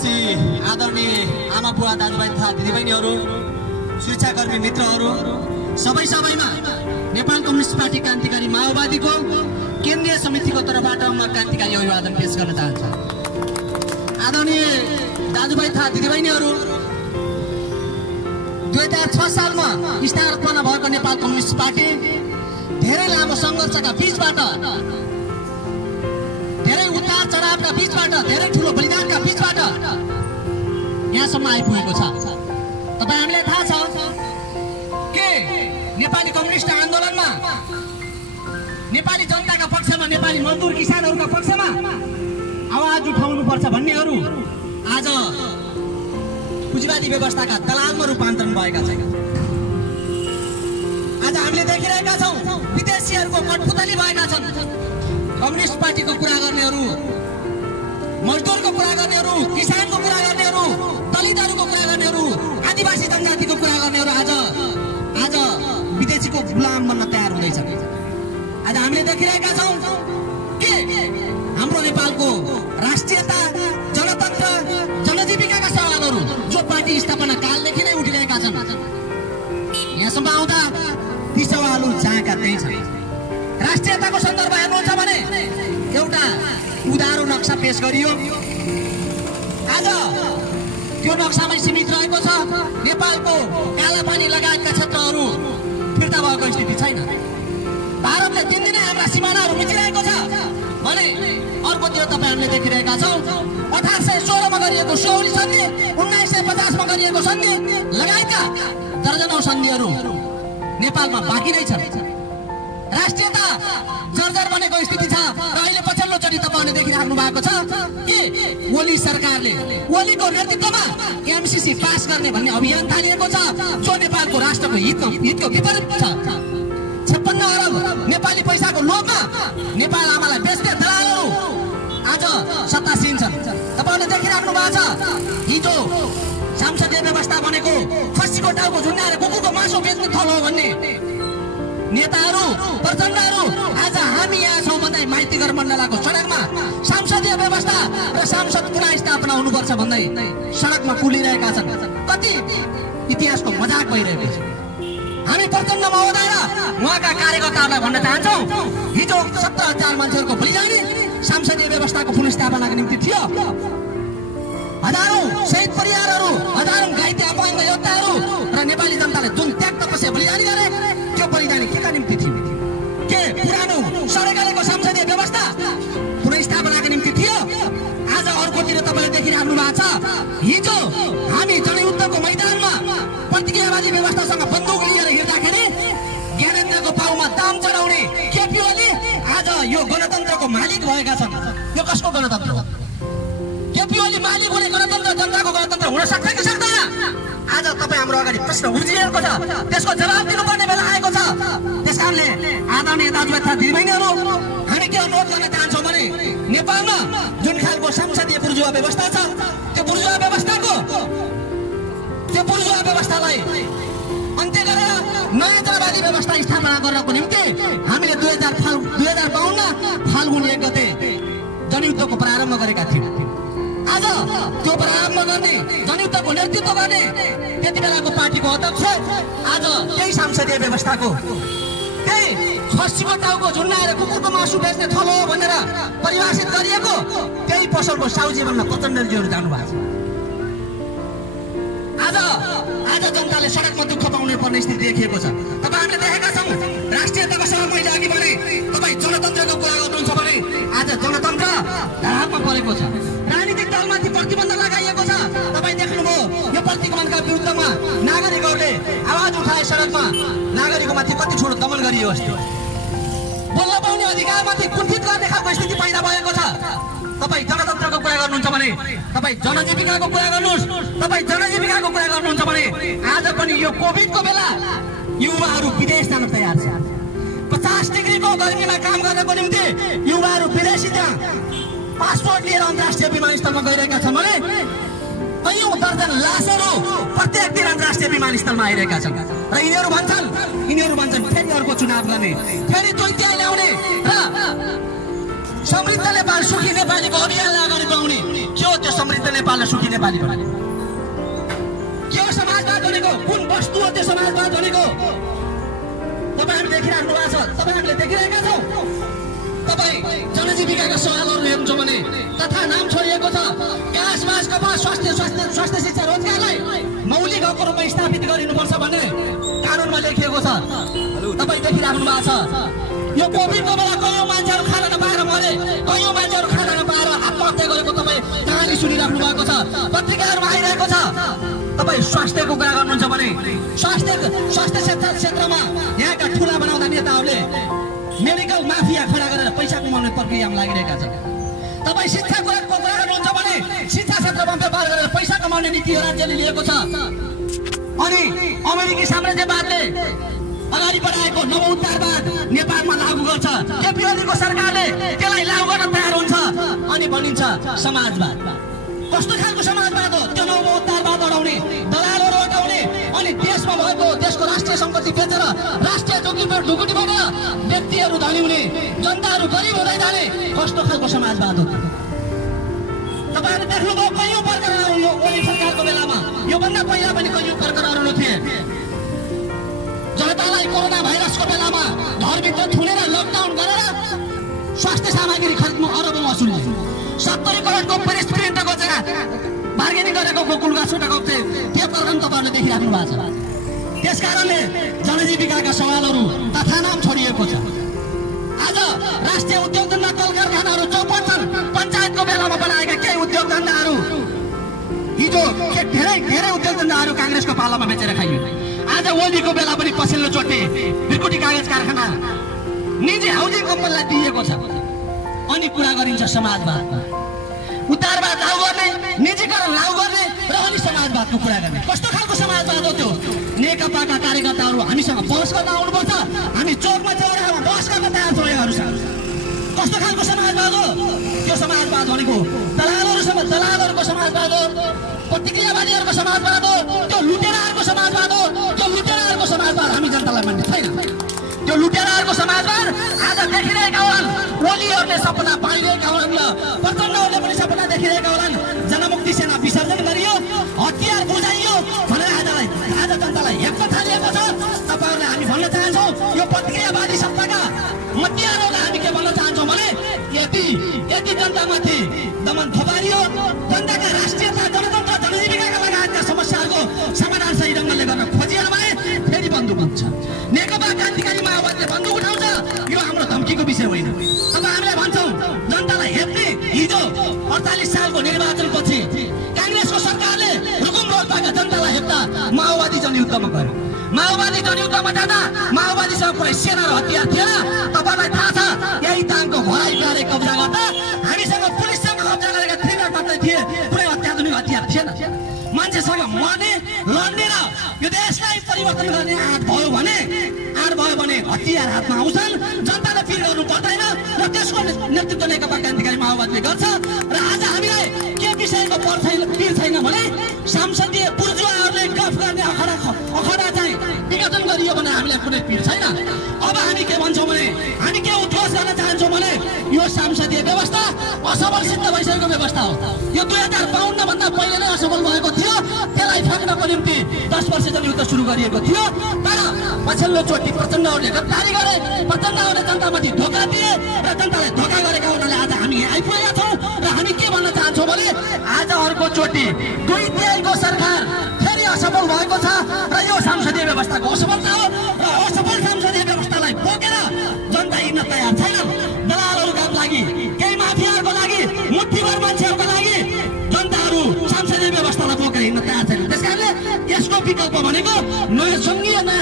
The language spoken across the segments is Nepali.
नेपालवासी आदरणीय आमा बुवा दाजुभाइ तथा दिदीबहिनीहरू सुरक्षाकर्मी मित्रहरू सबैमा नेपाल कम्युनिस्ट पार्टी क्रान्तिकारी माओवादीको केन्द्रीय समितिको तर्फबाट म क्रान्तिकारी अभिवादन पेश गर्न चाहन्छु। आदरणीय दाजुभाइ तथा दिदीबहिनीहरू 2006 सालमा स्थापना भएको नेपाल कम्युनिस्ट पार्टी धेरै लामो सङ्घर्षका बीचबाट धेरै उतार चढावका बीचबाट धेरै ठुलो बलिदानका बीचबाट यहाँसम्म आइपुगेको छ। तपाईहरुलाई थाहा छ के नेपाली कम्युनिस्ट आन्दोलनमा नेपाली जनताका पक्षमा नेपाली मजदुर किसानहरूका पक्षमा आवाज उठाउनु पर्छ भन्नेहरू आज पुँजीवादी व्यवस्थाका दलालमा रूपान्तरण भएका छन्। आज हामीले देखिरहेका छौं विदेशीहरूको कठपुतली भएका छन्। कम्युनिस्ट पार्टीको कुरा गर्नेहरू, मजदुरको कुरा गर्नेहरू, किसानको कुरा गर्नेहरू, दलितहरूको कुरा गर्नेहरू, आदिवासी जनजातिको कुरा गर्नेहरू आज विदेशीको गुलाम बन्न तयार हुँदैछन्। आज हामीले देखिरहेका छौं के हाम्रो नेपालको राष्ट्रियता, जनतन्त्र, जनजीविकाका सवालहरू जो पार्टी स्थापना कालदेखि नै उठिरहेका छन्, यहाँसम्म आउँदा ती सवालहरू जहाँका त्यही छन्। राष्ट्रियताको सन्दर्भ हेर्नुहुन्छ भने एउटा उदारो नक्सा पेश गरियो। आज त्यो नक्सामै सीमित रहेको छ। नेपालको कालापानी लगायतका क्षेत्रहरू फिर्ता भएको स्थिति छैन। भारतले दिनदिनै हाम्रा सिमानाहरू मिचिरहेको छ भने अर्कोतिर तपाईहरुले देखिरहेका छौ 1816 मा गरिएको सोहोरी सन्धि, 1950 मा गरिएको सन्धि लगायतका दर्जनौं सन्धिहरू नेपालमा बाँकी नै छन्। राष्ट्रियता जर्जर बनेको स्थिति छ र अहिले पछिल्लो चोटि तपाईहरुले देखिराख्नु भएको छ कि ओली सरकारले ओलीको नेतृत्वमा एमसीसी पास गर्ने भन्ने अभियान थालिएको छ जो नेपालको राष्ट्रको हितको विपरीत छ। 56 अरब नेपाली पैसाको लोभमा नेपाल आमालाई बेच्ने दलालहरू आज सत्तासीन छन्। तपाईहरुले देखिराख्नु भएको छ हिजो संसदीय व्यवस्था बनेको खसीको टाउको झुन्डाएर कुकुरको मासु बेच्ने थलो हो भन्ने नेताहरू प्रचण्डहरू आज हामी यहाँ छौं भन्दै माइतीघर मण्डलाको सडकमा संसदीय व्यवस्था र सांसद पुनः स्थापना हुनुपर्छ भन्दै सडकमा कुलिरहेका छन्। कति इतिहासको मजाक भइरहेको छ। हामी प्रचण्ड महोदय र उहाँका कार्यकर्ताहरूलाई भन्न चाहन्छौं हिजो 17,000 मान्छेहरूको बलिदानी संसदीय व्यवस्थाको पुनर्स्थापनाको निम्ति थियो। हजारौं शहीद परिवारहरू, हजारौं घाइते अपाङ्ग योद्धाहरू र नेपाली जनताले जुन त्याग तपस्या बलिदानी गरे त्यो बलिदानी केका निम्ति थियो? के पुरानो सडकको संसदीय व्यवस्था पुनर्स्थापनाको निम्ति थियो? आज अर्कोतिर तपाईले देखिराख्नु भएको छ हिजो हामी जनयुद्धको मैदानमा प्रतिक्रियावादी व्यवस्थासँग बन्दुक लिएर हिँड्दाखेरि ज्ञानेन्द्रको पाउमा दाम चढाउने केपी ओली आज यो गणतन्त्रको मालिक भएका छन्। यो कसको गणतन्त्र हो? केपी ओली मालिक हुने गणतन्त्र जनताको गणतन्त्र हुन सक्छ कि सक्दैन? आज तपाई हाम्रो अगाडि प्रश्न उर्जिएको छ, त्यसको जवाब दिनुपर्ने बेला आएको छ। त्यसकारणले आदरणीय दाजुभाइ तथा दिदीबहिनीहरू हामी के अनुरोध गर्न चाहन्छौँ भने नेपालमा जुन खालको संसदीय बुर्जुवा व्यवस्था छ त्यो बुर्जुवा व्यवस्थालाई अन्त्य गरेर नयाँ जनवादी व्यवस्था स्थापना गर्नको निम्ति हामीले 2052 फाल्गुन 1 गते जनयुद्धको प्रारम्भ गरेका थियौँ। आज त्यो प्रारम्भ गर्ने जनयुद्धको नेतृत्व गर्ने त्यति बेलाको पार्टीको अध्यक्ष आज त्यही संसदीय व्यवस्थाको त्यही खसीको टाउको झुन्डाएर कुकुरको मासु बेच्ने थलो हो भनेर परिभाषित गरिएको त्यही पसलको साउजी बन्न प्रचण्डजीहरू जानु भएको छ। आज जनताले सडकमा दुःख पाउनु पर्ने स्थिति देखिएको छ। तपाईहरुले देखेका छौं राष्ट्रियताको सवाल मैले अघि भने तपाई जनतन्त्रको कुरा गर्नुहुन्छ भने आज जनतन्त्र धरापमा परेको छ। राजनीतिक दलमाथि प्रतिबन्ध लगाइएको छ। तपाई देख्नुभयो यो प्रतिबन्धका विरुद्धमा नागरिकहरूले आवाज उठाए सडकमा नागरिकमाथि कति ठूलो दमन गरियो अस्ति। बोल्न पाउने अधिकारमाथि कुण्ठित गर्ने खालको स्थिति पैदा भएको छ। तपाई जनतन्त्रको कुरा गर्नुहुन्छ भने तपाई जनजीविकाको कुरा गर्नुस्। तपाई जनजीविकाको कुरा गर्नुहुन्छ भने आज पनि यो कोभिडको बेला युवाहरू विदेश जान तयार छ। 50 डिग्रीको गर्मीमा काम गर्नको निम्ति युवाहरू विदेशी त्यहाँ पासपोर्ट लिएर अन्तर्राष्ट्रिय विमानस्थलमा गइरहेका छन् भने कयौं दर्जन लासहरू प्रत्येक दिन अन्तर्राष्ट्रिय विमानस्थलमा आइरहेका छन् र यिनीहरू भन्छन् फेरि अर्को चुनाव गर्ने, फेरि चुइत्याइ ल्याउने र समृद्ध नेपाल सुखी नेपालीको अभियानलाई अगाडि बढाउने। के हो त्यो समृद्ध नेपाल र सुखी नेपाली भनेको के हो समाजवाद भनेको कुन वस्तु हो त्यो समाजवाद भनेको तपाईहरुले देखिराख्नु भएको छ तपाईहरुले देखिरहेका छौ तपाई जनजीविकाका सवालहरु हेर्नुहुन्छ भने तथा नाम छोडिएको छ घाँस बाँस कपास स्वास्थ्य शिक्षा रोजगारलाई मौलिक हकको रूपमा स्थापित गरिनुपर्छ भन्ने कानुनमा लेखिएको छ तपाई देखिराख्नु भएको छ यो कोभिडको बेला कयौं मान्छेहरु खाना नपाएर मरे कयौं मान्छेहरु खाना नपाएर आत्महत्या गरेको तपाई कहानी सुनिराख्नु भएको छ पत्रिकाहरुमा आइरहेको छ तपाई स्वास्थ्यको कुरा गर्नुहुन्छ भने स्वास्थ्य क्षेत्रमा यहाँका ठूला बनाउँदा नेताहरूले मेडिकल माफिया खडा गरेर पैसा कमाउने प्रक्रियामा लागिरहेका छन् तपाई शिक्षाको कुरा गर्नुहुन्छ भने शिक्षा क्षेत्रमा व्यापार गरेर पैसा कमाउने नीति राज्यले लिएको छ अनि अमेरिकी साम्राज्यवादले अगाडि बढाएको नवउद्धारवाद नेपालमा लागू गर्छ यो विरोधीको सरकारले त्यसलाई लागू गर्न तयार हुन्छ अनि भनिन्छ समाजवाद कस्तो खालको समाजवाद हो त्यो नवउद्धारवाद हटाउने दलालहरू हटाउने अनि देशमा भएको देशको राष्ट्रिय सम्पत्ति बेचेर राष्ट्रिय ढुकुटी बनेर व्यक्तिहरू धनी हुने जनताहरू गरिब हुँदै जाने कस्तो खालको समाजवाद हो तपाईहरुले देख्नुभयो कयौं प्रकारहरू ओली सरकारको बेलामा योभन्दा पहिला पनि कयौं प्रकारहरू थिए जनतालाई कोरोना भाइरसको बेलामा घरभित्र थुनेर लकडाउन गरेर स्वास्थ्य सामग्री खरिदमा अरबौं वसुल 70 करोडको प्रिन्टको चाहिँ बार्गेनिङ गरेको गोकुलका छुटाको त्यो प्रकरण तपाईहरुले देखिराख्नु भएको छ त्यसकारणले जनजीविकाका सवालहरू तथा नाम छोडिएको छ आज राष्ट्रिय उद्योग धन्दा कल कारखानाहरू चौपट छन् पञ्चायतको बेलामा बनाएका केही उद्योग धन्दाहरू हिजो धेरै उद्योग धन्दाहरू कांग्रेसको पालामा बेचेर खाइयो आज ओलीको बेला पनि पछिल्लो चोटि बिर्कुटी कागज कारखाना निजी हाउसिङ कम्पनीलाई दिएको छ अनि कुरा गरिन्छ समाजवाद उद्धारवाद लागू गर्ने निजीकरण लागू गर्ने र अनि समाजवादको कुरा गर्ने कस्तो खालको समाजवाद हो त्यो नेकपाका कार्यकर्ताहरू हामीसँग बहस गर्न आउनुपर्छ हामी चौकमा चौराहामा बहस गर्न तयार छौँ यहाँहरूसँग कस्तो खालको समाजवाद हो त्यो समाजवाद भनेको दलालहरूको समाजवाद हो प्रतिक्रियावादीहरूको समाजवाद हो त्यो लुटेराहरूको समाजवाद हो त्यो लुटेराहरूको समाजवाद हामी जनतालाई मान्ने छैन त्यो लुटेराहरूको समाजवाद आज देखिरहेका होलान् ओलीहरूले सपना पाइरहेका होलान् र प्रचण्डहरूले पनि सपना देखिरहेका होलान् जनमुक्ति सेना विसर्जन गरियो हतियार बुझाइयो भनेर आज जनतालाई हेप्न थालिएको छ तपाईहरुले हामी भन्न चाहन्छौँ यो प्रतिक्रियावादी सत्ताका हतियारहरूलाई हामी के भन्न चाहन्छौँ भने यदि जनतामाथि दमन थपारियो जनताका राष्ट्रियता जनतन्त्र जनजीविकाका लगायतका समस्याहरूको समाधान सही ढङ्गले गर्न खोजिएन भने फेरि बन्दुक हुन्छ नेकपा क्रान्तिकारी माओवादीले बन्दुक उठाउँछ यो हाम्रो धम्कीको विषय होइन अब हामीले भन्छौँ जनतालाई हेप्ने हिजो 48 सालको निर्वाचनपछि कांग्रेसको सरकारले रुकुम रोल्पाका जनतालाई हेप्दा माओवादी जनयुद्धमा गयो माओवादी जनयुद्धमा जाँदा माओवादीसँग कुनै सेना र हतियार थिएन तपाईलाई थाहा छ यही ताङको घराइ गाडे कब्जा गर्दा हामीसँग पुलिससँग कब्जा गरेका ट्रिगर मात्रै थिए कुनै अत्याधुनिक हतियार थिएन मान्छेसँग मर्ने लड्ने र यो देशलाई परिवर्तन गर्ने आँट भयो भने हतियार हातमा आउँछन् जनताले पिर गर्नु पर्दैन र त्यसको नेतृत्व नेकपा क्रान्तिकारी माओवादीले गर्छ र आज हामीलाई के विषयको पिर छैन भने संसदीय बुर्जुवाहरूले गफ गर्ने अखडा चाहिँ विघटन गरियो भने हामीलाई कुनै पिर छैन अब हामी के भन्छौँ भने हामी के उद्घोष गर्न चाहन्छौँ भने यो संसदीय व्यवस्था असफल सिद्ध भइसकेको व्यवस्था हो यो 2052 भन्दा पहिले नै असफल भएको थियो त्यसलाई फ्याँक्नको निम्ति 10 वर्ष जनयुद्ध सुरु गरिएको थियो तर पछिल्लो चोटि प्रचण्डहरूले गद्दारी गरे प्रचण्डहरूले जनतामाथि धोका दिए र जनतालाई धोका गरेका हुनाले आज हामी आइपुगेका छौँ र हामी के भन्न चाहन्छौँ भने आज अर्को चोटि 2/3 सरकार फेरि असफल भएको छ र यो संसदीय व्यवस्थाको असफलता हो र असफल संसदीय व्यवस्थालाई बोकेर जनता हिँड्न तयार छैनन् दलालहरूका लागि केही माफियाहरूको लागि मुठ्ठीभर मान्छेहरूको लागि जनताहरू संसदीय व्यवस्थालाई बोकेर हिँड्न तयार छैनन् त्यसकारणले यसको विकल्प भनेको नयाँ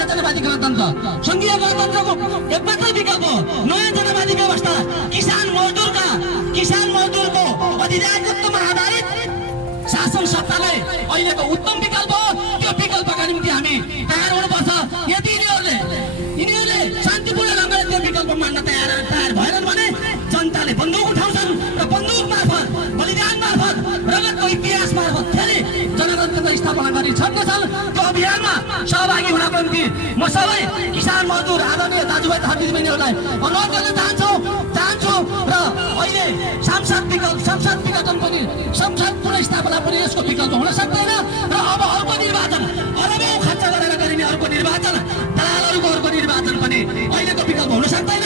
जनवादी गणतन्त्र संघीय गणतन्त्रको एकमात्र विकल्प हो नयाँ जनवादी व्यवस्था किसान मजदुरको अधिराजत्वमा आधारित शासन सत्तालाई अहिलेको उत्तम विकल्प हो त्यो विकल्पका निम्ति हामी तयार हुनुपर्छ यदि यिनीहरूले शान्तिपूर्ण ढङ्गले त्यो विकल्प मान्न तयार भएनन् भने जनताले बन्दुक उठाउँछन् र बन्दुक मार्फत बलिदान मार्फत रगतको इतिहास मार्फत फेरि जनतन्त्र स्थापना गरी छन् त्यो अभियानमा सहभागी हुनको निम्ति म सबै किसान मजदुर आदरणीय दाजुभाइ दिदीबहिनीहरूलाई अनुरोध गर्न चाहन्छु र अहिले संसद विघटन पनि संसद पुनर्स्थापना पनि यसको विकल्प हुन सक्दैन र अब अर्को निर्वाचन अरबौं खर्च गरेर गरिने अर्को निर्वाचन दलालहरूको अर्को निर्वाचन पनि अहिलेको विकल्प हुन सक्दैन।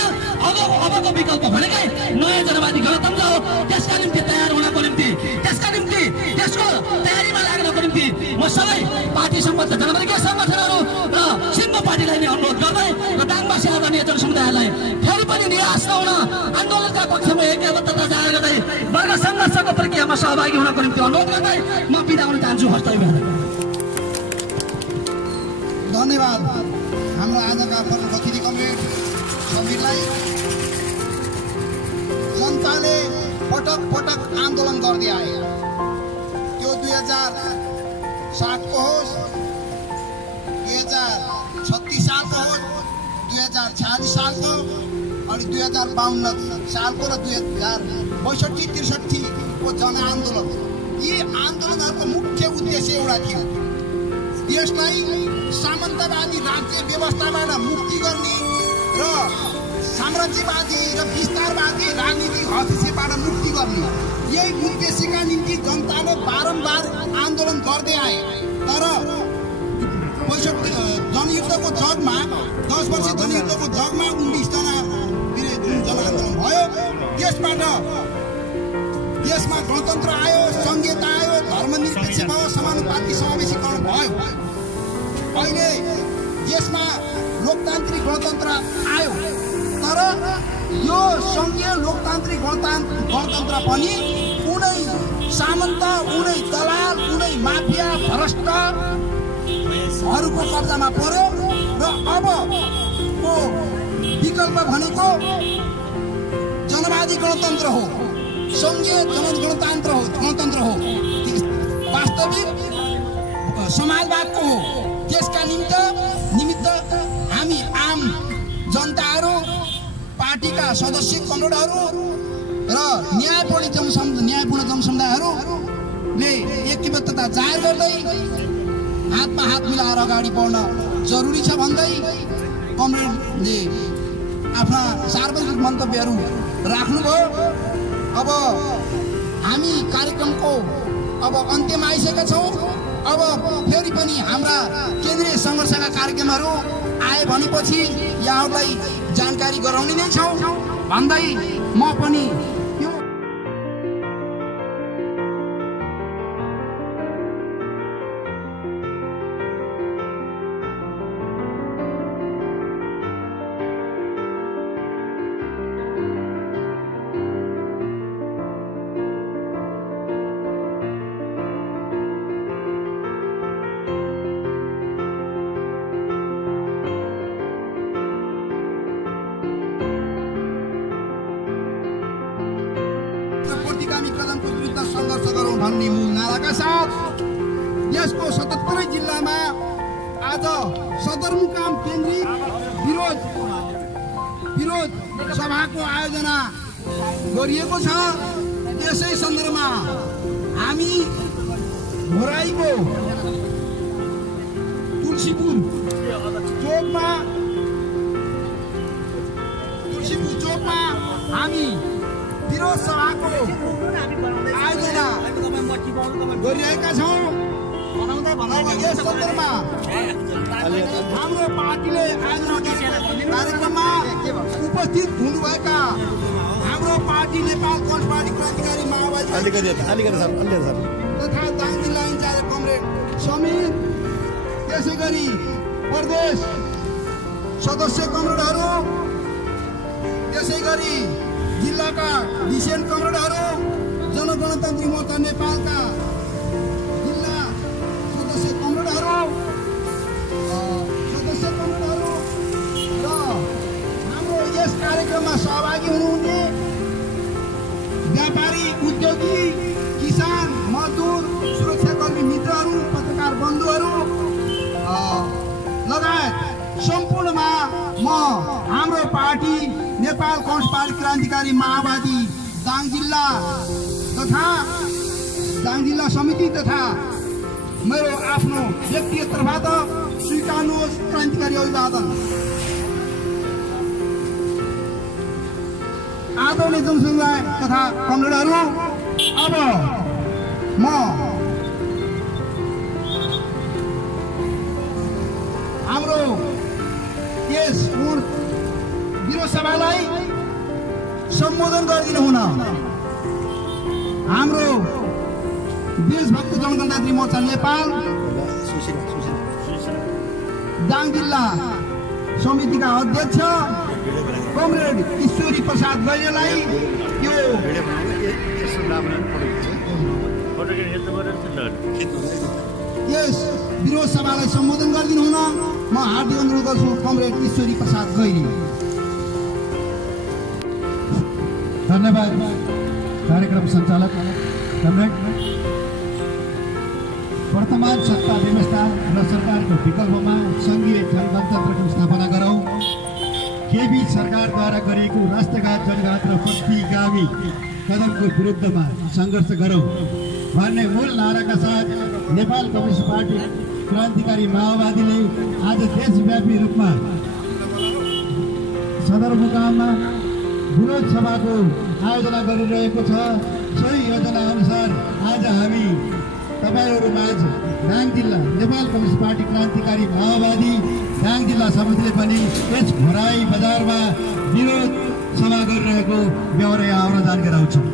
अबको विकल्प भनेकै नयाँ जनवादी गणतन्त्र हो। त्यसका निम्ति तयार हुनको निम्ति त्यसको तयारीमा लाग्नको निम्ति म सबै पार्टी सम्बद्ध जनवर्गीय सङ्गठनहरू र सिङ्गो पार्टीलाई नै अनुरोध गर्दै र दाङवासी आदरणीय जनसमुदायलाई फेरि पनि निराश नहुन आन्दोलनका पक्षमा एकताबद्धता जाहेर गर्दै वर्ग सङ्घर्षको प्रक्रियामा सहभागी हुनको निम्ति अनुरोध गर्दै म बिदा हुन चाहन्छु। हस्त धन्यवाद हाम्रो आजका प्रमुख अतिथि कमरेड समीरलाई। जनताले पटक पटक आन्दोलन गर्दै आए, त्यो 2007 को होस्, 2036 सालको होस्, 2046 सालको अनि 2052 सालको र 2062-63 को जनआन्दोलन। यी आन्दोलनहरूको मुख्य उद्देश्य एउटा थियो, देशलाई सामन्तवादी राज्य व्यवस्थाबाट मुक्ति गर्ने र साम्राज्यवादी र विस्तारवादी राजनीतिक हस्तक्षेपबाट मुक्ति गर्ने। यही उद्देश्यका निम्ति जनताले बारम्बार आन्दोलन गर्दै आए। तर जनयुद्धको जगमा 10 वर्ष जनयुद्धको जगमा 19 जना जनआन्दोलन भयो। त्यसबाट देशमा गणतन्त्र आयो, संघीयता आयो, धर्मनिरपेक्ष भयो, समानुपातिक समावेशीकरण भयो। अहिले देशमा लोकतान्त्रिक गणतन्त्र आयो। तर यो संघीय लोकतान्त्रिक गणतन्त्र पनि कुनै सामन्त, कुनै दलाल, कुनै माफिया भ्रष्टहरूको कब्जामा पर्यो र अबको विकल्प भनेको जनवादी गणतन्त्र हो, संघीय गणतन्त्र हो, वास्तविक समाजवादको हो। त्यसका निमित्त हामी आम जनताहरू, पार्टीका सदस्य कमरेडहरू र न्यायपूर्ण जनसमुदायहरूले एकबद्धता जाहेर गर्दै हातमा हात मिलाएर अगाडि बढ्न जरुरी छ भन्दै कमरेडले आफ्ना सार्वजनिक मन्तव्यहरू राख्नुभयो। अब हामी कार्यक्रमको अन्त्यमा आइसकेका छौँ। अब फेरि पनि हाम्रा केन्द्रीय सङ्घर्षका कार्यक्रमहरू आए भनेपछि यहाँहरूलाई जानकारी गराउने नै छौँ भन्दै म पनि कदमको विरुद्ध सङ्घर्ष गरौँ भन्ने मूल नाराका साथ देशको 77 जिल्लामा आज सदरमुकाम केन्द्रित विरोध सभाको आयोजना गरिएको छ। त्यसै सन्दर्भमा हामी भोराईको तुलसीपुर चोकमा हामी विरोध सभाको आयोजना गरिरहेका छौँ। यस सन्दर्भमा हाम्रो पार्टीले आयोजना कार्यक्रममा उपस्थित हुनुभएका हाम्रो पार्टी नेपाल कम्युनिस्ट पार्टी क्रान्तिकारी माओवादी तथा दाङ जिल्ला इन्चार्ज कमरेड समीर, त्यसै गरी प्रदेश सदस्य कमरेडहरू, त्यसै गरी जिल्लाका विशेष कमरेडहरू, जनगणतान्त्रिक मोर्चा नेपालका जिल्ला सदस्य कमरेडहरू र हाम्रो यस कार्यक्रममा सहभागी हुनुहुने व्यापारी, उद्योगी, किसान, मजदुर, सुरक्षाकर्मी मित्रहरू, पत्रकार बन्धुहरू लगायत सम्पूर्णमा म हाम्रो पार्टी नेपाल कम्युनिस्ट पार्टी क्रान्तिकारी माओवादी दाङ जिल्ला समिति तथा मेरो आफ्नो व्यक्तिगत तर्फबाट स्वीकार्नुहोस् क्रान्तिकारी अभिवादन। आदरणीय जनसमुदाय तथा कमरेडहरू, अब म हाम्रो यस विरोध सभालाई सम्बोधन गरिदिनु हुन हाम्रो देशभक्त जनगणतन्त्री मोर्चा नेपाल दाङ जिल्ला समितिका अध्यक्ष कमरेड ईश्वरी प्रसाद गैरेलाई यो यस विरोध सभालाई सम्बोधन गरिदिनु हुन म हार्दिक अनुरोध गर्छु कमरेड ईश्वरी प्रसाद गैरे। धन्यवाद कार्यक्रम सञ्चालक कमरेड। वर्तमान सत्ता व्यवस्था र सरकारको विकल्पमा सङ्घीय जनगणतन्त्रको स्थापना गरौँ। केबी सरकारद्वारा गरिएको राष्ट्रघात जनघात र प्रतिगामी कदमको विरुद्धमा सङ्घर्ष गरौँ भन्ने मूल नाराका साथ नेपाल कम्युनिस्ट पार्टी क्रान्तिकारी माओवादीले आज देशव्यापी रूपमा सदरमुकाममा विरोध सभाको आयोजना गरिरहेको छ। सोही योजना अनुसार आज हामी तपाईहरू माझ दाङ जिल्ला नेपाल कम्युनिस्ट पार्टी क्रान्तिकारी माओवादी दाङ जिल्ला समितिले पनि यस घोराई बजारमा विरोध सभा गरिरहेको ब्यौरा आउन जान गराउँछौँ।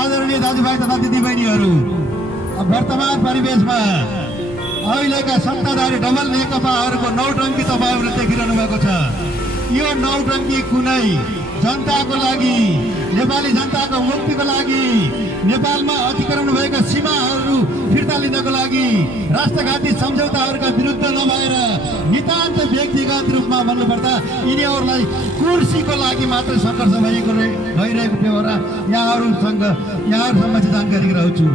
आदरणीय दाजुभाइ तथा दिदीबहिनीहरू, वर्तमान परिवेशमा अहिलेका सत्ताधारी डबल नेकपाहरूको नौटङ्की तपाईँहरूले देखिरहनु भएको छ। यो नौटङ्की कुनै जनताको लागि, नेपाली जनताको मुक्तिको लागि, नेपालमा अतिक्रमण भएका सीमाहरू फिर्ता लिनको लागि, राष्ट्रघाती सम्झौताहरूका विरुद्ध नभएर नितान्त व्यक्तिगत रूपमा भन्नुपर्दा यिनीहरूलाई कुर्सीको लागि मात्र सङ्घर्ष भइरहेको बेहोरा यहाँहरूसँग चाहिँ जानकारी गराउँछु।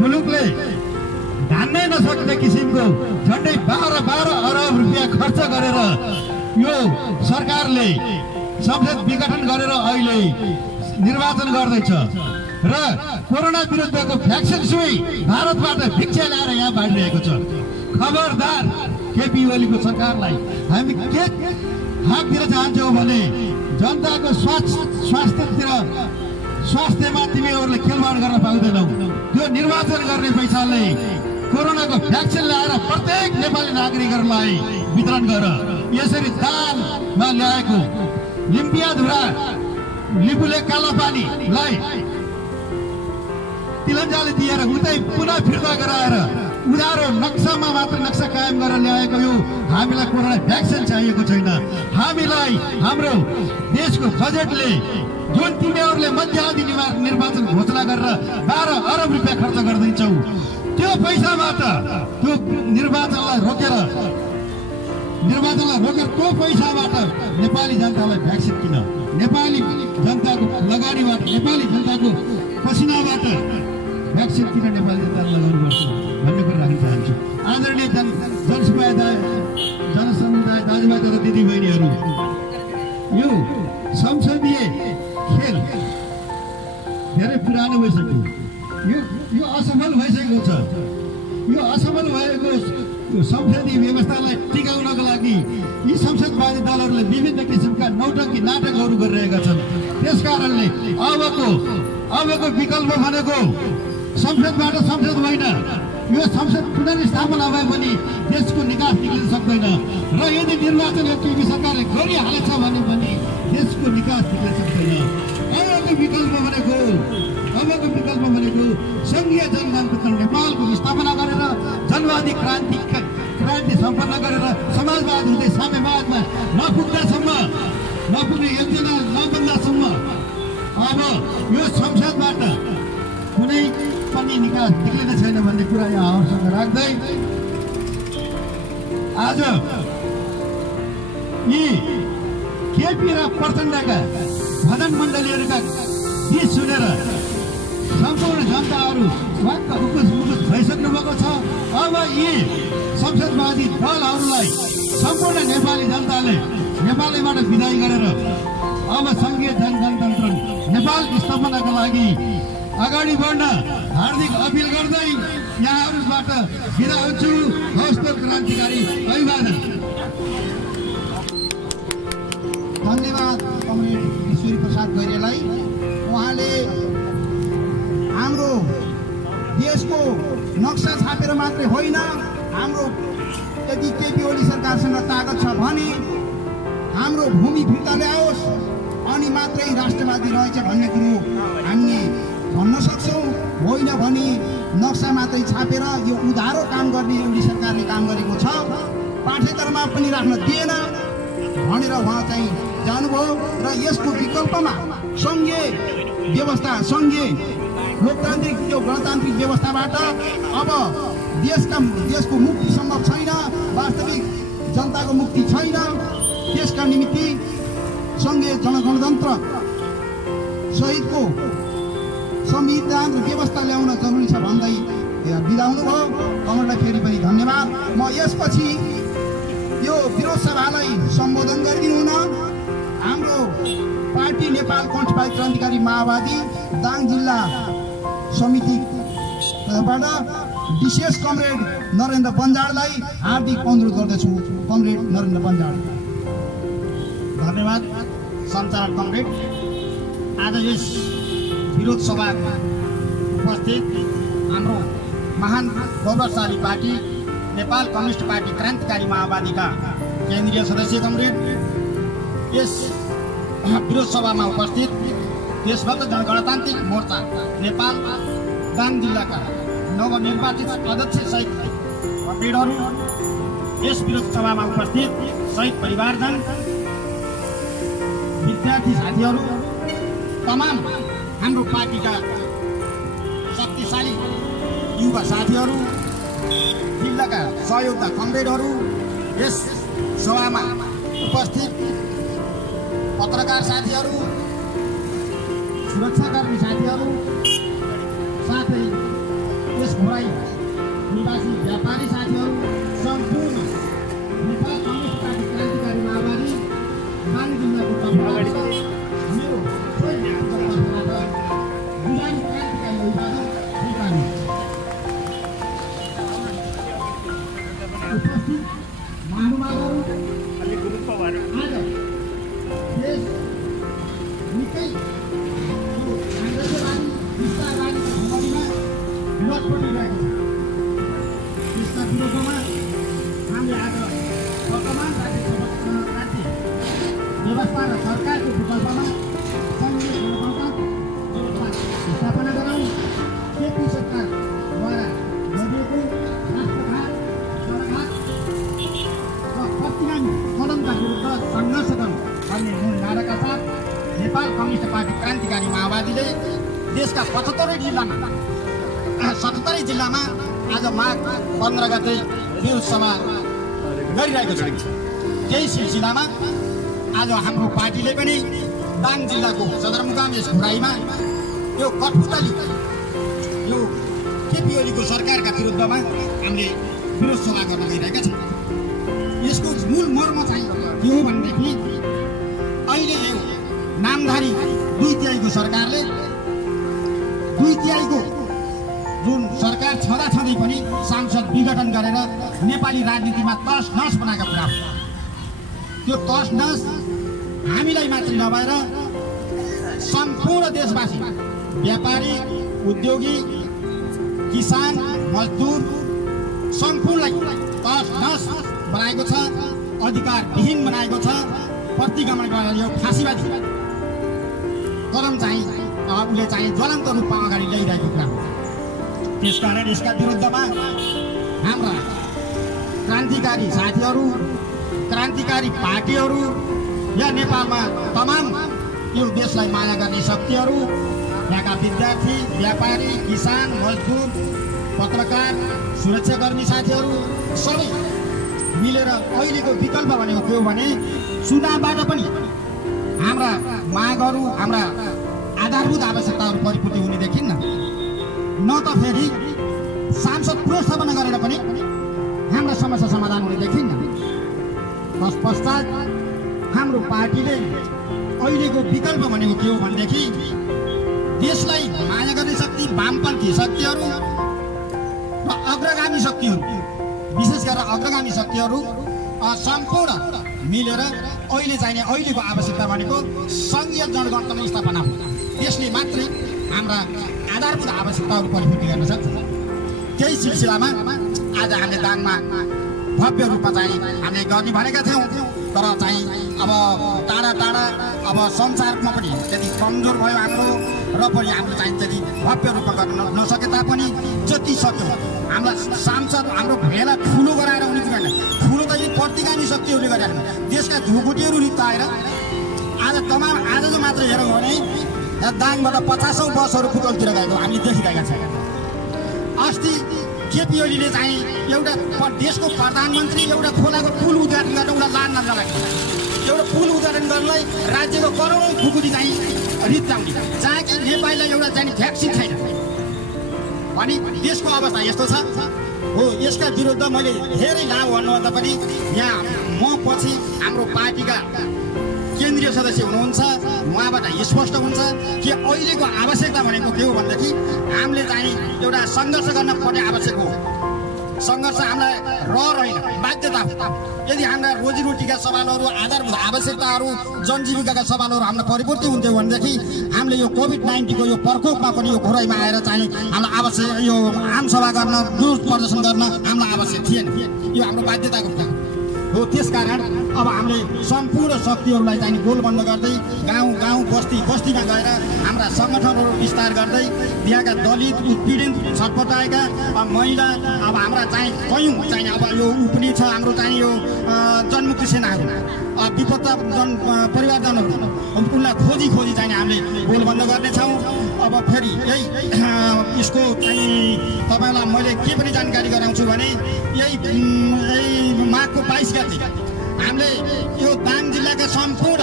मुलुकले धान्नै नसक्ने किसिमको झन्डै 12 अरब रुपियाँ खर्च गरेर यो सरकारले संसद विघटन गरेर अहिले निर्वाचन गर्दैछ र कोरोना विरुद्धको भ्याक्सिन सुई भारतबाट भिक्षा ल्याएर यहाँ बाँडिरहेको छ। खबरदार केपी ओलीको सरकारलाई हामी के हात दिन चाहन्छौँ भने जनताको स्वास्थ्यमा तिमीहरूले खेलवाड गर्न पाउँदैनौ। त्यो निर्वाचन गर्ने पैसाले कोरोनाको भ्याक्सिन ल्याएर प्रत्येक नेपाली नागरिकहरूलाई वितरण गर। यसरी दानमा ल्याएको लिम्पियाधुरा लिपुले काला पानीलाई तिलन्जाले दिएर उतै पुनः फिर्ता गराएर उधारो नक्सामा मात्र नक्सा कायम गरेर ल्याएको यो हामीलाई कोरोना भ्याक्सिन चाहिएको छैन। हामीलाई हाम्रो देशको बजेटले जुन तिमीहरूले मध्यावधि निर्वाचन घोषणा गरेर 12 अरब रुपियाँ खर्च गर्दैछौ, त्यो पैसाबाट त्यो निर्वाचनलाई रोकेर त्यो पैसाबाट नेपाली जनतालाई भ्याक्सिन किन, नेपाली जनताको लगानीबाट, नेपाली जनताको पसिनाबाट भ्याक्सिन किन नेपाली जनतालाई लगाउनुपर्छ भन्ने कुरा राख्न चाहन्छु। आदरणीय जनसमुदाय दाजुभाइ तथा दिदीबहिनीहरू, यो संसदीय खेल धेरै पुरानो भइसक्यो। यो असफल भइसकेको छ। यो असफल भएको संसदीय व्यवस्थालाई टिकाउनको लागि यी संसदवादी दलहरूले विभिन्न किसिमका नौटङ्की नाटकहरू गरिरहेका छन्। त्यसकारणले अबको विकल्प भनेको संसदबाट संसद होइन। यो संसद पुनर्स्थापना भए पनि देशको निकास निक्लिन सक्दैन र यदि निर्वाचन केपी सरकारले गरिहालेछ भने पनि देशको निकास निक्लिन सक्दैन। अबको विकल्प भनेको सङ्घीय जनगणतन्त्र नेपालको स्थापना गरेर जनवादी क्रान्ति सम्पन्न गरेर समाजवाद हुँदै साम्यवादमा नपुग्ने योजना नबन्दासम्म अब यो संसदबाट कुनै पनि निकास निक्लिने छैन भन्ने कुरा यहाँहरूसँग राख्दै आज यी केपी र प्रचण्डका भजन मण्डलीहरूका गीत सुनेर सम्पूर्ण जनताहरू वाक्क उकुस मुकुस भइसक्नु भएको छ। अब यी संसदवादी दलहरूलाई सम्पूर्ण नेपाली जनताले नेपालैबाट विदाई गरेर अब सङ्घीय जनगणतन्त्र नेपाल स्थापनाको लागि अगाडि बढ्न हार्दिक अपिल गर्दै यहाँहरूबाट बिदा हुन्छु। हवस् त क्रान्तिकारी अभिवादन। धन्यवाद कमरेड ईश्वरी प्रसाद गैरेलाई। उहाँले हाम्रो देशको नक्सा छापेर मात्रै होइन, हाम्रो यदि केपी ओली सरकारसँग ताकत छ भने हाम्रो भूमि फिर्ता ल्याओस् अनि मात्रै राष्ट्रवादी रहेछ भन्ने कुरो हामीले भन्न सक्छौँ। होइन भने नक्सा मात्रै छापेर यो उधारो काम गर्ने ओली सरकारले काम गरेको छ, पाठ्यक्रममा पनि राख्न दिएन भनेर उहाँ चाहिँ जानुभयो। र यसको विकल्पमा सङ्घीय व्यवस्था, सङ्घीय लोकतान्त्रिक यो गणतान्त्रिक व्यवस्थाबाट अब देशको मुक्ति सम्भव छैन, वास्तविक जनताको मुक्ति छैन। त्यसका निमित्त सङ्घीय जनगणतन्त्र सहितको संविधान र व्यवस्था ल्याउन जरुरी छ भन्दै बिदा हुनुभयो। कमललाई फेरि पनि धन्यवाद। म यसपछि यो विरोध सभालाई सम्बोधन गरिदिनु हुन हाम्रो पार्टी नेपाल कम्युनिस्ट क्रान्तिकारी माओवादी दाङ जिल्ला समितिबाट विशेष कमरेड नरेन्द्र बन्जाडलाई हार्दिक अनुरोध गर्दछु। कमरेड नरेन्द्र बन्जाड। धन्यवाद सञ्चालक कमरेड। आज यस विरोध सभामा उपस्थित हाम्रो महान गौरवशाली पार्टी नेपाल कम्युनिस्ट पार्टी क्रान्तिकारी माओवादीका केन्द्रीय सदस्य कमरेड, यस विरोध सभामा उपस्थित देशभक्त जनगणतान्त्रिक मोर्चा नेपाल दाङ जिल्लाका नवनिर्वाचित अध्यक्ष सहित कमरेडहरू, यस विरोध सभामा उपस्थित शहीद परिवारजन, विद्यार्थी साथीहरू, तमाम हाम्रो पार्टीका शक्तिशाली युवा साथीहरू, जिल्लाका सहयोगका कमरेडहरू, यस सभामा उपस्थित पत्रकार साथीहरू, सुरक्षाकर्मी साथीहरू, साथै यस घोराई निवासी व्यापारी साथीहरू, सम्पूर्ण नेपाल कम्युनिस्ट पार्टी क्रान्तिकारी माओवादी दाङ जिल्लाको तर्फबाट मेरो क्रान्तिकारी अभिवादन स्वीकार्नु। उपस्थित महानुभावहरू, आज देश निकै साम्राज्यवादी विस्तारवादीको भूमिमा विरोध परिरहेको छ। त्यसका विरोधमा हामीले आज वर्तमान राज्य व्यवस्था र सरकारको विकल्पमा सङ्घीय गणतन्त्र स्थापना गराउँ, केपी सरकारद्वारा गरिएको राष्ट्रघात, जनघात र प्रतिगामी कदमका विरुद्ध सङ्घर्ष गरौँ भन्ने मूल नाराका साथ नेपाल कम्युनिस्ट पार्टी क्रान्तिकारी माओवादीले देशका 77 जिल्लामा आज माघ 15 गते विरोध सभा गरिरहेको छ। त्यही सिलसिलामा आज हाम्रो पार्टीले पनि दाङ जिल्लाको सदरमुकाम यस घोराईमा यो कठपुतली यो केपी ओलीको सरकारका विरुद्धमा हामीले विरोध सभा गर्न गइरहेका छौँ। यसको मूल मर्म चाहिँ के हो भनेदेखि अहिले यो नामधारी 2/3 सरकारले 2/3 जुन सरकार छँदाछँदै पनि सांसद विघटन गरेर नेपाली राजनीतिमा तस नस बनाएको कुरा हो। त्यो तस नस हामीलाई मात्रै नभएर सम्पूर्ण देशवासी, व्यापारी, उद्योगी, किसान, मजदुर सम्पूर्णलाई तस नस बनाएको छ, अधिकारविहीन बनाएको छ। प्रतिगमन गरेर यो फाँसीवादी कदम चाहिँ उसले चाहिँ ज्वलन्त रूपमा अगाडि ल्याइरहेको कुरा हो। त्यसकारण यसका विरुद्धमा हाम्रा क्रान्तिकारी साथीहरू, क्रान्तिकारी पार्टीहरू, या नेपालमा तमाम यो देशलाई माया गर्ने शक्तिहरू, यहाँका विद्यार्थी, व्यापारी, किसान, मजदुर, पत्रकार, सुरक्षाकर्मी साथीहरू सबै मिलेर अहिलेको विकल्प भनेको के हो भने चुनावबाट पनि हाम्रा मागहरू, हाम्रा आधारभूत आवश्यकताहरू परिपूर्ति हुने देखिन्न, न त फेरि सांसद पुनर्स्थापना गरेर पनि हाम्रा समस्या समाधान हुने देखिन्न। तत्पश्चात हाम्रो पार्टीले अहिलेको विकल्प भनेको के हो भनेदेखि देशलाई माया गर्ने शक्ति, वामपन्थी शक्तिहरू र अग्रगामी शक्तिहरू, विशेष गरेर अग्रगामी शक्तिहरू सम्पूर्ण मिलेर अहिले चाहिने अहिलेको आवश्यकता भनेको सङ्घीय गणतन्त्र स्थापना हो। त्यसले मात्रै हाम्रा आधारभूत आवश्यकताहरू परिपूर्ति गर्न सक्छ। त्यही सिलसिलामा आज हामीले दाङमा भव्य रूपमा चाहिँ हामीले गर्ने भनेका थियौँ, तर चाहिँ अब टाढा टाढा अब संसारमा पनि त्यति कमजोर भयो हाम्रो र पनि हाम्रो चाहिँ त्यति भव्य रूपमा गर्न नसके तापनि जति सक्यो हाम्रा सांसद हाम्रो भेला ठुलो गराएर उनी होइन, ठुलो त यी प्रतिगामी शक्तिहरूले गरेका देशका धुकुटीहरू रित्ताएर आज तमाम आज चाहिँ मात्र हेरौँ भने दाङबाट 50औं बसहरू पुतलतिर गएको हामीले देखिरहेका छौँ। अस्ति केपी ओलीले चाहिँ एउटा देशको प्रधानमन्त्री एउटा खोलाको पुल उद्घाटन गर्न उसलाई लान नलाग्यो। एउटा पुल उद्घाटन गर्नलाई राज्यको करोडौँ खुकुरी चाहिँ रित्ताउने, जहाँ कि नेपाललाई एउटा चाहिँ भ्याक्सिन छैन भने देशको अवस्था यस्तो छ हो। यसका विरुद्ध मैले धेरै लाभ भन्नुभन्दा पनि यहाँ म पछि हाम्रो पार्टीका केन्द्रीय सदस्य हुनुहुन्छ, उहाँबाट स्पष्ट हुन्छ कि अहिलेको आवश्यकता भनेको के हो भनेदेखि हामीले चाहिँ एउटा सङ्घर्ष गर्न पर्ने आवश्यक हो। सङ्घर्ष हामीलाई रहर होइन, बाध्यता हो। यदि हाम्रा रोजीरोटीका सवालहरू आधारभूत आवश्यकताहरू जनजीविकाका सवालहरू हामीलाई परिपूर्ति हुन्थ्यो भनेदेखि हामीले यो कोभिड-19 को यो प्रकोपमा पनि यो घोराइमा आएर चाहिँ हामीलाई आवश्यक यो आमसभा गर्न विरोध प्रदर्शन गर्न हामीलाई आवश्यक थिएन। यो हाम्रो बाध्यताको कुरा हो। त्यसकारण अब हामीले सम्पूर्ण शक्तिहरूलाई चाहिँ गोलबन्द गर्दै गाउँ गाउँ बस्ती बस्तीमा गएर हाम्रा सङ्गठनहरू विस्तार गर्दै त्यहाँका दलित उत्पीडित छटपटाएका महिला अब हाम्रा चाहिँ कयौँ चाहिँ अब यो उप्नी छ हाम्रो चाहिँ यो जनमुक्ति सेनाहरू विपत्ता परिवारजनहरू उनलाई खोजी खोजी चाहिँ हामीले गोलबन्द गर्नेछौँ। अब फेरि यही यसको चाहिँ तपाईँलाई मैले के पनि जानकारी गराउँछु भने यही माघको 22 गते हामीले यो दाङ जिल्लाका सम्पूर्ण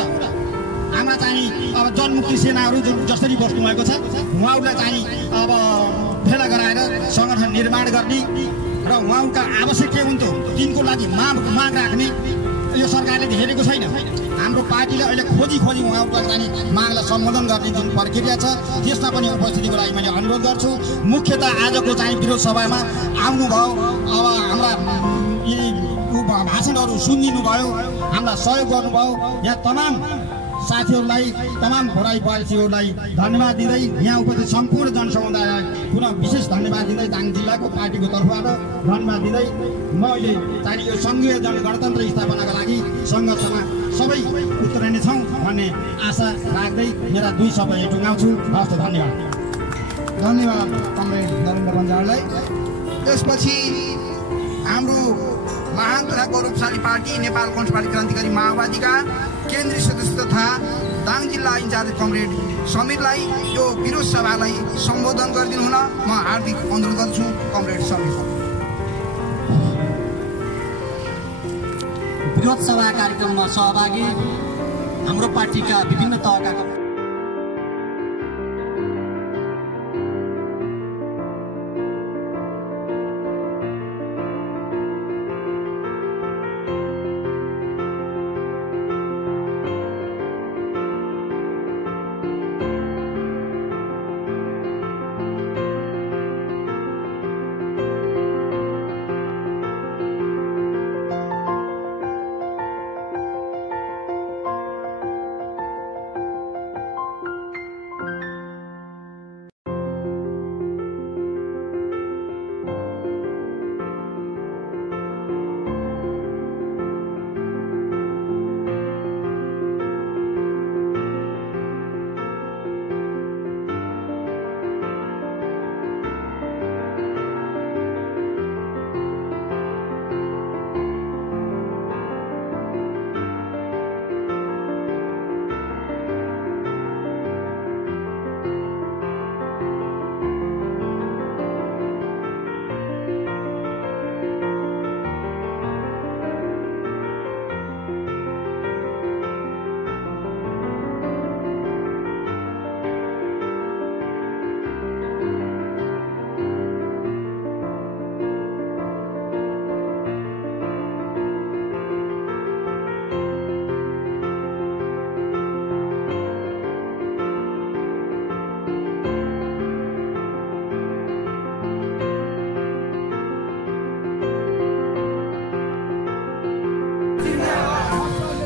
हाम्रा चाहिँ अब जनमुक्ति सेनाहरू जुन जसरी बस्नुभएको छ उहाँहरूलाई चाहिँ अब फेला गराएर सङ्गठन निर्माण गर्ने र उहाँका आवश्यक के हुन्थ्यो तिनको लागि माग राख्ने यो सरकारले हेरेको छैन। हाम्रो पार्टीले अहिले खोजी खोजी उहाँहरूको चाहिँ मागलाई सम्बोधन गर्ने जुन प्रक्रिया छ त्यसमा पनि उपस्थितिको लागि मैले अनुरोध गर्छु। मुख्यतः आजको चाहिँ विरोध सभामा आउनुभयो, अब हाम्रा यी भाषणहरू सुनिदिनु भयो, हामीलाई सहयोग गर्नुभयो। यहाँ तमाम साथीहरूलाई तमाम घोराई वासीहरूलाई धन्यवाद दिँदै यहाँ उपस्थित सम्पूर्ण जनसमुदायलाई पुनः विशेष धन्यवाद दिँदै दाङ जिल्लाको पार्टीको तर्फबाट धन्यवाद दिँदै म अहिले चाहिँ यो सङ्घीय गणतन्त्र स्थापनाका लागि सङ्घर्षमा सबै उत्रिनेछौँ भन्ने आशा राख्दै मेरा 2 शब्द यहाँ टुङ्गाउँछु। हस्, धन्यवाद। धन्यवाद कमरेड नरेन्द्र बन्जाललाई। त्यसपछि हाम्रो महान तथा गौरवशाली पार्टी नेपाल कम्युनिस्ट पार्टी क्रान्तिकारी माओवादीका केन्द्रीय सदस्य तथा दाङ जिल्ला इन्चार्ज कमरेड समीरलाई यो विरोध सभालाई सम्बोधन गरिदिनु हुन म हार्दिक अनुरोध गर्छु। कमरेड समीर। विरोध सभा कार्यक्रममा सहभागी हाम्रो पार्टीका विभिन्न तहका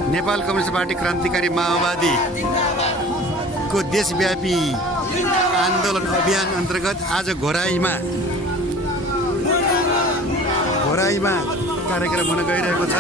नेपाल कम्युनिस्ट पार्टी क्रान्तिकारी माओवादी को देशव्यापी आन्दोलन अभियान अन्तर्गत आज घोराईमा कार्यक्रम हुन गइरहेको छ।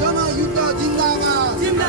जनयुद्ध जिन्दाबाद